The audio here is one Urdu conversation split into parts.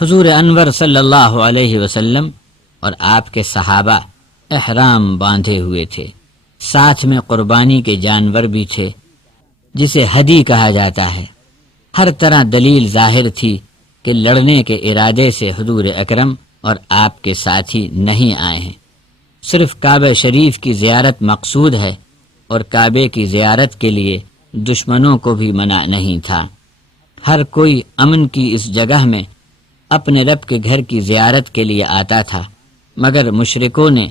حضور انور صلی اللہ علیہ وسلم اور آپ کے صحابہ احرام باندھے ہوئے تھے، ساتھ میں قربانی کے جانور بھی تھے جسے ہدی کہا جاتا ہے۔ ہر طرح دلیل ظاہر تھی کہ لڑنے کے ارادے سے حضور اکرم اور آپ کے ساتھی نہیں آئے ہیں، صرف کعبہ شریف کی زیارت مقصود ہے، اور کعبے کی زیارت کے لیے دشمنوں کو بھی منع نہیں تھا۔ ہر کوئی امن کی اس جگہ میں اپنے رب کے گھر کی زیارت کے لیے آتا تھا، مگر مشرکوں نے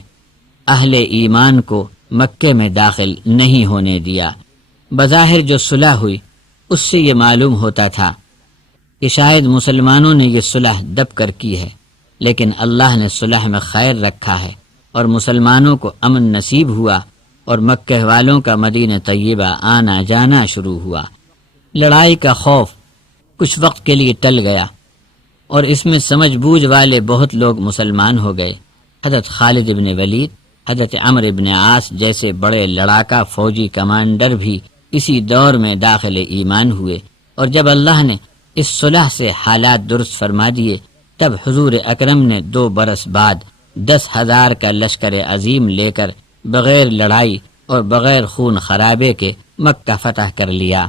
اہل ایمان کو مکے میں داخل نہیں ہونے دیا۔ بظاہر جو صلح ہوئی اس سے یہ معلوم ہوتا تھا کہ شاید مسلمانوں نے یہ صلح دب کر کی ہے، لیکن اللہ نے صلح میں خیر رکھا ہے اور مسلمانوں کو امن نصیب ہوا، اور مکہ والوں کا مدینہ طیبہ آنا جانا شروع ہوا۔ لڑائی کا خوف کچھ وقت کے لیے ٹل گیا، اور اس میں سمجھ بوجھ والے بہت لوگ مسلمان ہو گئے۔ حضرت خالد ابن ولید، حضرت عمرو ابن عاص جیسے بڑے لڑاکا فوجی کمانڈر بھی اسی دور میں داخل ایمان ہوئے، اور جب اللہ نے اس صلح سے حالات درست فرما دیے، تب حضور اکرم نے 2 برس بعد 10,000 کا لشکر عظیم لے کر بغیر لڑائی اور بغیر خون خرابے کے مکہ فتح کر لیا۔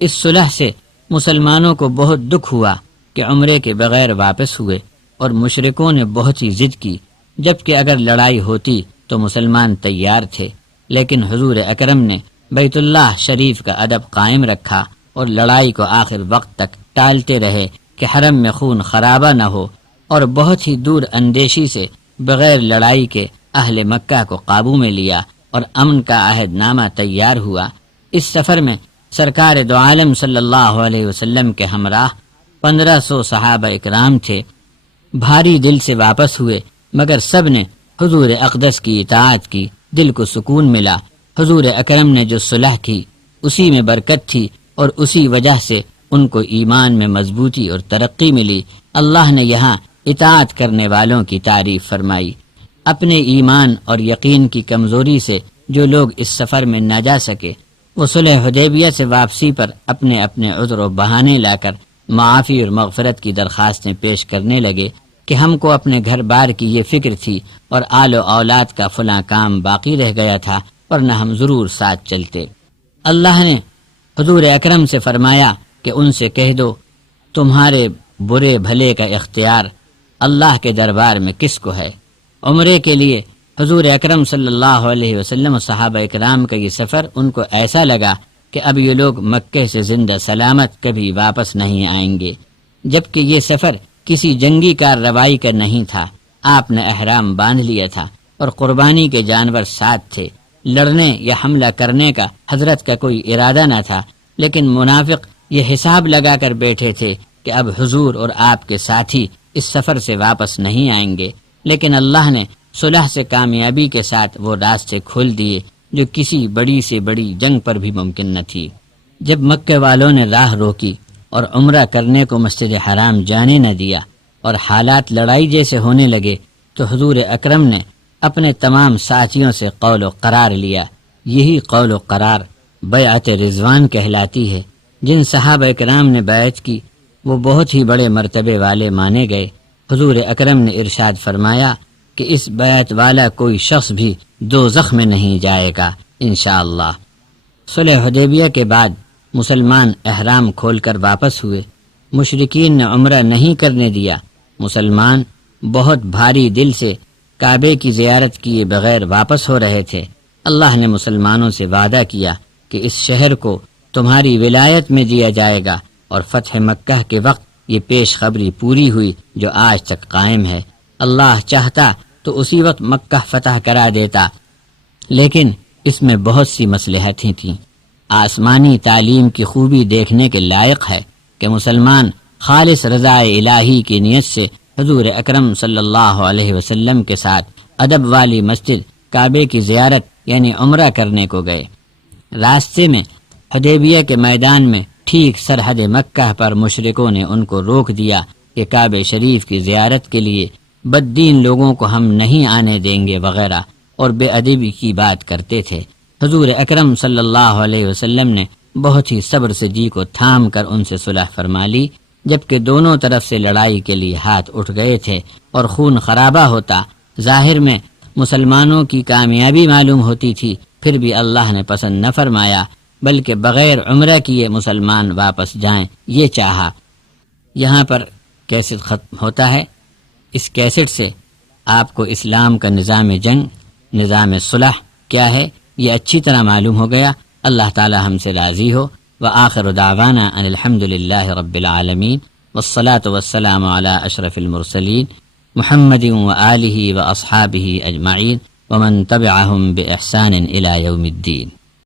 اس صلح سے مسلمانوں کو بہت دکھ ہوا کہ عمرے کے بغیر واپس ہوئے، اور مشرکوں نے بہت ہی ضد کی، جبکہ اگر لڑائی ہوتی تو مسلمان تیار تھے، لیکن حضور اکرم نے بیت اللہ شریف کا ادب قائم رکھا اور لڑائی کو آخر وقت تک ٹالتے رہے کہ حرم میں خون خرابہ نہ ہو، اور بہت ہی دور اندیشی سے بغیر لڑائی کے اہل مکہ کو قابو میں لیا اور امن کا عہد نامہ تیار ہوا۔ اس سفر میں سرکار دو عالم صلی اللہ علیہ وسلم کے ہمراہ 1500 صحابہ اکرام تھے۔ بھاری دل سے واپس ہوئے، مگر سب نے حضور اقدس کی اطاعت کی، دل کو سکون ملا۔ حضور اکرم نے جو صلح کی اسی میں برکت تھی، اور اسی وجہ سے ان کو ایمان میں مضبوطی اور ترقی ملی۔ اللہ نے یہاں اطاعت کرنے والوں کی تعریف فرمائی۔ اپنے ایمان اور یقین کی کمزوری سے جو لوگ اس سفر میں نہ جا سکے، وہ صلح حدیبیہ سے واپسی پر اپنے اپنے عذر و بہانے لا کر معافی اور مغفرت کی درخواستیں پیش کرنے لگے کہ ہم کو اپنے گھر بار کی یہ فکر تھی، اور آل و اولاد کا فلاں کام باقی رہ گیا تھا، ورنہ ہم ضرور ساتھ چلتے۔ اللہ نے حضور اکرم سے فرمایا کہ ان سے کہہ دو، تمہارے برے بھلے کا اختیار اللہ کے دربار میں کس کو ہے۔ عمرے کے لیے حضور اکرم صلی اللہ علیہ وسلم و صحابہ اکرام کا یہ سفر ان کو ایسا لگا کہ اب یہ لوگ مکے سے زندہ سلامت کبھی واپس نہیں آئیں گے، جبکہ یہ سفر کسی جنگی کارروائی کا نہیں تھا۔ آپ نے احرام باندھ لیا تھا اور قربانی کے جانور ساتھ تھے۔ لڑنے یا حملہ کرنے کا حضرت کا کوئی ارادہ نہ تھا، لیکن منافق یہ حساب لگا کر بیٹھے تھے کہ اب حضور اور آپ کے ساتھی اس سفر سے واپس نہیں آئیں گے، لیکن اللہ نے صلح سے کامیابی کے ساتھ وہ راستے کھول دیے جو کسی بڑی سے بڑی جنگ پر بھی ممکن نہ تھی۔ جب مکہ والوں نے راہ روکی اور عمرہ کرنے کو مسجد حرام جانے نہ دیا اور حالات لڑائی جیسے ہونے لگے، تو حضور اکرم نے اپنے تمام ساتھیوں سے قول و قرار لیا۔ یہی قول و قرار بیعت رضوان کہلاتی ہے۔ جن صحابہ اکرام نے بیعت کی وہ بہت ہی بڑے مرتبے والے مانے گئے۔ حضور اکرم نے ارشاد فرمایا کہ اس بیعت والا کوئی شخص بھی دوزخ میں نہیں جائے گا انشاءاللہ۔ صلح حدیبیہ کے بعد مسلمان احرام کھول کر واپس ہوئے۔ مشرکین نے عمرہ نہیں کرنے دیا۔ مسلمان بہت بھاری دل سے کعبے کی زیارت کیے بغیر واپس ہو رہے تھے۔ اللہ نے مسلمانوں سے وعدہ کیا کہ اس شہر کو تمہاری ولایت میں دیا جائے گا، اور فتح مکہ کے وقت یہ پیش خبری پوری ہوئی جو آج تک قائم ہے۔ اللہ چاہتا تو اسی وقت مکہ فتح کرا دیتا، لیکن اس میں بہت سی مصلحتیں تھیں۔ آسمانی تعلیم کی خوبی دیکھنے کے لائق ہے کہ مسلمان خالص رضا الہی کی نیت سے حضور اکرم صلی اللہ علیہ وسلم کے ساتھ ادب والی مسجد کعبے کی زیارت یعنی عمرہ کرنے کو گئے۔ راستے میں حدیبیہ کے میدان میں ٹھیک سرحد مکہ پر مشرکوں نے ان کو روک دیا کہ کعبہ شریف کی زیارت کے لیے بددین لوگوں کو ہم نہیں آنے دیں گے وغیرہ، اور بے ادبی کی بات کرتے تھے۔ حضور اکرم صلی اللہ علیہ وسلم نے بہت ہی صبر سے جی کو تھام کر ان سے صلح فرما لی، جبکہ دونوں طرف سے لڑائی کے لیے ہاتھ اٹھ گئے تھے اور خون خرابہ ہوتا، ظاہر میں مسلمانوں کی کامیابی معلوم ہوتی تھی، پھر بھی اللہ نے پسند نہ فرمایا، بلکہ بغیر عمرہ کیے مسلمان واپس جائیں یہ چاہا۔ یہاں پر کیسٹ ختم ہوتا ہے۔ اس کیسٹ سے آپ کو اسلام کا نظام جنگ، نظام صلح کیا ہے یہ اچھی طرح معلوم ہو گیا۔ اللہ تعالی ہم سے راضی ہو۔ وآخر دعوانا ان الحمد للہ رب العالمین والصلاة والسلام علی اشرف المرسلین محمد وآلہ واصحابہ اجمعین ومن تبعہم بإحسان الی یوم الدین۔